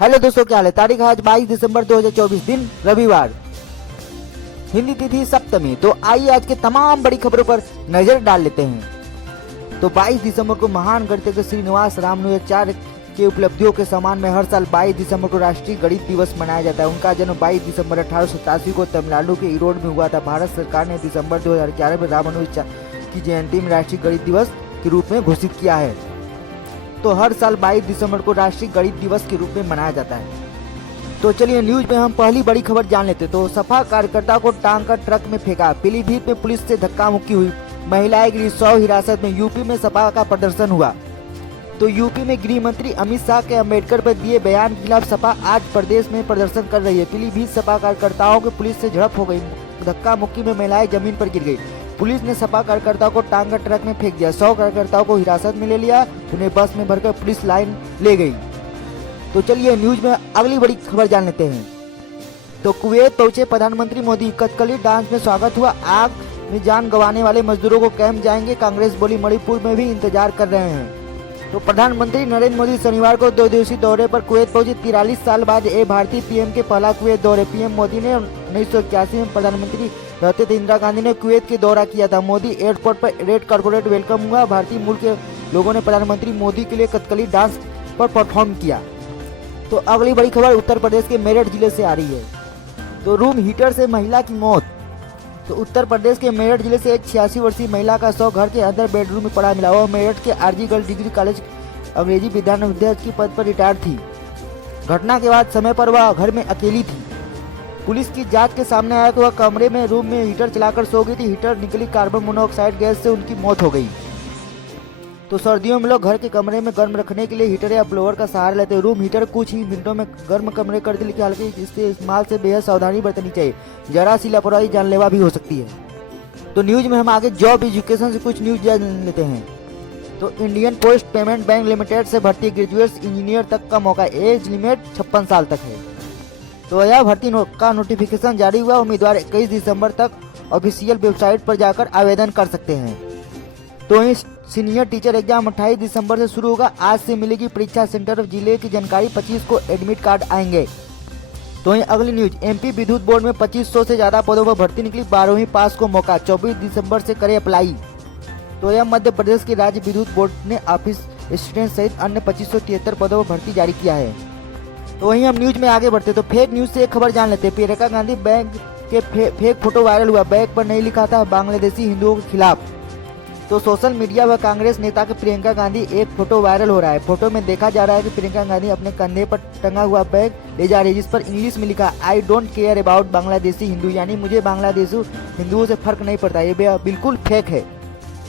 Hello दोस्तों, क्या हाल है। तारीख आज 22 दिसंबर 2024, दिन रविवार, हिंदी तिथि सप्तमी। तो आइए आज के तमाम बड़ी खबरों पर नजर डाल लेते हैं। तो 22 दिसंबर को महान गणितज्ञ श्रीनिवास रामानुजाचार्य के उपलब्धियों के सम्मान में हर साल 22 दिसंबर को राष्ट्रीय गणित दिवस मनाया जाता है। उनका जन्म 22 दिसंबर 1887 को तमिलनाडु के ईरोड में हुआ था। भारत सरकार ने दिसंबर 2011 में रामानुजाचार्य की जयंती में राष्ट्रीय गणित दिवस के रूप में घोषित किया है। तो हर साल 22 दिसंबर को राष्ट्रीय गणित दिवस के रूप में मनाया जाता है। तो चलिए न्यूज में हम पहली बड़ी खबर जान लेते। तो सपा कार्यकर्ता को टांग कर ट्रक में फेंका। पीलीभीत में पुलिस से धक्का मुक्की हुई। महिलाएं गिरी 100 हिरासत में। यूपी में सपा का प्रदर्शन हुआ। तो यूपी में गृह मंत्री अमित शाह के अम्बेडकर पर दिए बयान के खिलाफ सपा आज प्रदेश में प्रदर्शन कर रही है। पीलीभीत सपा कार्यकर्ताओं की पुलिस से झड़प हो गई। धक्का मुक्की में महिलाएं जमीन पर गिर गई। पुलिस ने सपा कार्यकर्ताओं को टांग कर ट्रक में फेंक दिया। 100 कार्यकर्ताओं को हिरासत में ले लिया। उन्हें बस में भरकर पुलिस लाइन ले गई। तो चलिए न्यूज में अगली बड़ी खबर जान लेते हैं। तो कुवैत पहुंचे प्रधानमंत्री मोदी। कथकली डांस में स्वागत हुआ। आग में जान गंवाने वाले मजदूरों को कैंप जाएंगे। कांग्रेस बोली मणिपुर में भी इंतजार कर रहे हैं। तो प्रधानमंत्री नरेंद्र मोदी शनिवार को 2 दिवसीय दौरे पर कुवैत पहुंचे। 43 साल बाद ये भारतीय पीएम के पहला कुवैत दौरे। पीएम मोदी ने 1981 में प्रधानमंत्री रहते थे इंदिरा गांधी ने कुवैत के दौरा किया था। मोदी एयरपोर्ट पर रेड कॉर्पोरेट वेलकम हुआ। भारतीय मूल के लोगों ने प्रधानमंत्री मोदी के लिए कथकली डांस पर परफॉर्म किया। तो अगली बड़ी खबर उत्तर प्रदेश के मेरठ जिले से आ रही है। तो रूम हीटर से महिला की मौत। तो उत्तर प्रदेश के मेरठ जिले से एक 86 वर्षीय महिला का शव घर के अंदर बेडरूम में पड़ा मिला। वह मेरठ के आरजी गर्ल्स डिग्री कॉलेज अंग्रेजी विज्ञान अध्यक्ष की पद पर रिटायर्ड थी। घटना के बाद समय पर वह घर में अकेली थी। पुलिस की जांच के सामने आया कि वह कमरे में रूम में हीटर चलाकर सो गई थी। हीटर निकली कार्बन मोनोऑक्साइड गैस से उनकी मौत हो गई। तो सर्दियों में लोग घर के कमरे में गर्म रखने के लिए हीटर या ब्लोअर का सहारा लेते हैं। रूम हीटर कुछ ही मिनटों में गर्म कमरे कर देते, हालांकि इसके इस्तेमाल से बेहद सावधानी बरतनी चाहिए। जरा सी लापरवाही जानलेवा भी हो सकती है। तो न्यूज में हम आगे जॉब एजुकेशन से कुछ न्यूज जान लेते हैं। तो Indian post payment bank limited से भर्ती ग्रेजुएट इंजीनियर तक का मौका। एज लिमिट 56 साल तक है। तो यह भर्ती का नोटिफिकेशन जारी हुआ। उम्मीदवार 21 दिसंबर तक ऑफिशियल वेबसाइट पर जाकर आवेदन कर सकते हैं। तो वहीं सीनियर टीचर एग्जाम 28 दिसंबर से शुरू होगा। आज से मिलेगी परीक्षा सेंटर और जिले की जानकारी। 25 को एडमिट कार्ड आएंगे। तो वहीं अगली न्यूज, एमपी विद्युत बोर्ड में 2500 से ज्यादा पदों पर भर्ती निकली। 12वीं पास को मौका। 24 दिसंबर से करे अप्लाई। तो यह मध्य प्रदेश के राज्य विद्युत बोर्ड ने ऑफिस असिस्टेंट सहित अन्य 2573 पदों पर भर्ती जारी किया है। तो वहीं हम न्यूज में आगे बढ़ते। तो फेक न्यूज से एक खबर जान लेते हैं। प्रियंका गांधी बैंक के फेक फोटो वायरल हुआ। बैग पर नहीं लिखा था बांग्लादेशी हिंदुओं के खिलाफ। तो सोशल मीडिया व कांग्रेस नेता के प्रियंका गांधी एक फोटो वायरल हो रहा है। फोटो में देखा जा रहा है कि प्रियंका गांधी अपने कंधे पर टंगा हुआ बैग ले जा रही है, जिस पर इंग्लिश में लिखा I don't care about Bangladeshi Hindu, यानी मुझे बांग्लादेशी हिंदुओं से फर्क नहीं पड़ता। ये बिल्कुल फेक है।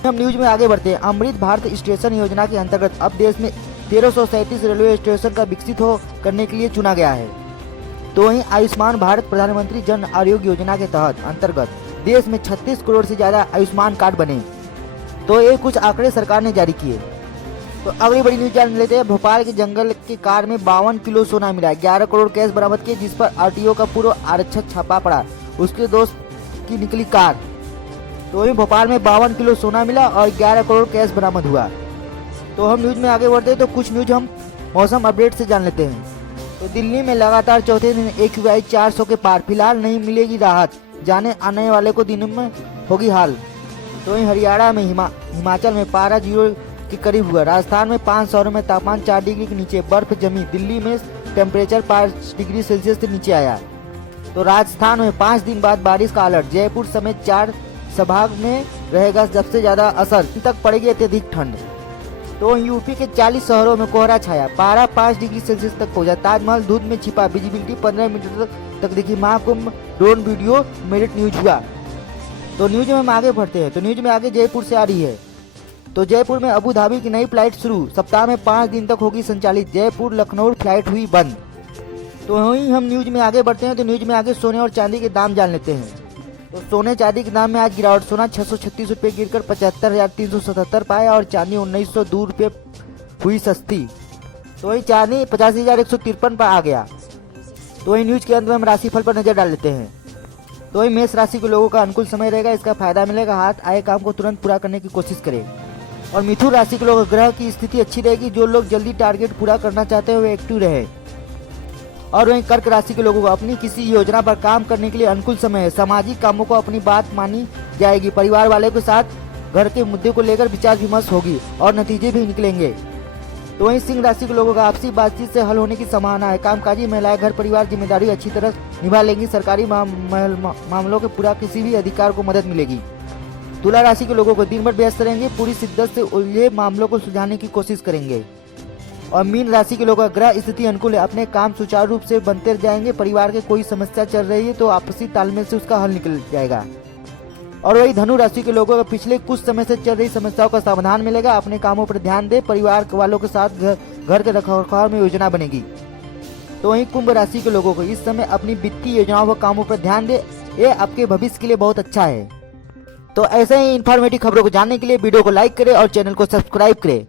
हम न्यूज में आगे बढ़ते हैं। अमृत भारत स्टेशन योजना के अंतर्गत अब देश में 1337 रेलवे स्टेशन का विकसित करने के लिए चुना गया है। तो वहीं आयुष्मान भारत प्रधानमंत्री जन आरोग्य योजना के तहत अंतर्गत देश में 36 करोड़ से ज्यादा आयुष्मान कार्ड बने। तो ये कुछ आंकड़े सरकार ने जारी किए। तो अगली बड़ी न्यूज जान लेते हैं। भोपाल के जंगल के कार में 52 किलो सोना मिला। 11 करोड़ कैश बरामद किए, जिस पर आरटीओ का पूर्व आरक्षक छापा पड़ा। उसके दोस्त की निकली कार। तो वहीं भोपाल में 52 किलो सोना मिला और 11 करोड़ कैश बरामद हुआ। तो हम न्यूज में आगे बढ़ते हैं। तो कुछ न्यूज हम मौसम अपडेट से जान लेते हैं। तो दिल्ली में लगातार चौथे दिन AQI 400 के पार। फिलहाल नहीं मिलेगी राहत, जाने आने वाले को दिनों में होगी हाल। तो वहीं हरियाणा में हिमाचल में पारा 0 के करीब हुआ। राजस्थान में 5 शहरों में तापमान 4 डिग्री के नीचे, बर्फ जमी। दिल्ली में टेम्परेचर 5 डिग्री सेल्सियस से नीचे आया। तो राजस्थान में 5 दिन बाद बारिश का अलर्ट। जयपुर समेत 4 संभाग में रहेगा सबसे ज्यादा असर। तक पड़ेगी अत्यधिक ठंड। तो यूपी के 40 शहरों में कोहरा छाया। पारा 5 डिग्री सेल्सियस तक पहुंचा। ताजमहल धुंध में छिपा। विजिबिलिटी 15 मीटर तक दिखी। Mahakumbh drone video merit news हुआ। तो न्यूज में हम आगे बढ़ते हैं। तो न्यूज में आगे जयपुर से आ रही है। तो जयपुर में अबू धाबी की नई फ्लाइट शुरू। सप्ताह में 5 दिन तक होगी संचालित। जयपुर लखनऊ फ्लाइट हुई बंद। तो वहीं हम न्यूज में आगे बढ़ते हैं। तो न्यूज में आगे सोने और चांदी के दाम जान लेते हैं। तो सोने चांदी के दाम में आज गिरावट। सोना 636 रुपये गिरकर 75,377 पाया और चांदी 1902 रुपये हुई सस्ती। तो वही चांदी 85,153 पर आ गया। तो वही न्यूज के अंत में हम राशिफल पर नजर डाल लेते हैं। तो वही मेष राशि के लोगों का अनुकूल समय रहेगा, इसका फायदा मिलेगा। हाथ आए काम को तुरंत पूरा करने की कोशिश करें। और मिथुन राशि के लोग ग्रह की स्थिति अच्छी रहेगी। जो लोग जल्दी टारगेट पूरा करना चाहते हैं वे एक्टिव रहे। और वहीं कर्क राशि के लोगों को अपनी किसी योजना पर काम करने के लिए अनुकूल समय है। सामाजिक कामों को अपनी बात मानी जाएगी। परिवार वाले के साथ घर के मुद्दे को लेकर विचार विमर्श होगी और नतीजे भी निकलेंगे। तो वहीं सिंह राशि के लोगों का आपसी बातचीत से हल होने की संभावना है। कामकाजी महिलाएं घर परिवार जिम्मेदारी अच्छी तरह निभा लेंगी। सरकारी मामलों के पूरा किसी भी अधिकार को मदद मिलेगी। तुला राशि के लोगों को दिन भर व्यस्त रहेंगे, पूरी शिद्दत से उलझे मामलों को सुलझाने की कोशिश करेंगे। और मीन राशि के लोगों का ग्रह स्थिति अनुकूल है, अपने काम सुचारू रूप से बनते जाएंगे। परिवार के कोई समस्या चल रही है तो आपसी तालमेल से उसका हल निकल जाएगा। और वही धनु राशि के लोगों को पिछले कुछ समय से चल रही समस्याओं का समाधान मिलेगा। अपने कामों पर ध्यान दे, परिवार वालों के साथ घर के रखरखाव में योजना बनेगी। तो वहीं कुंभ राशि के लोगों को इस समय अपनी वित्तीय योजनाओं व कामों पर ध्यान दे, ये आपके भविष्य के लिए बहुत अच्छा है। तो ऐसे ही इन्फॉर्मेटिव खबरों को जानने के लिए वीडियो को लाइक करें और चैनल को सब्सक्राइब करें।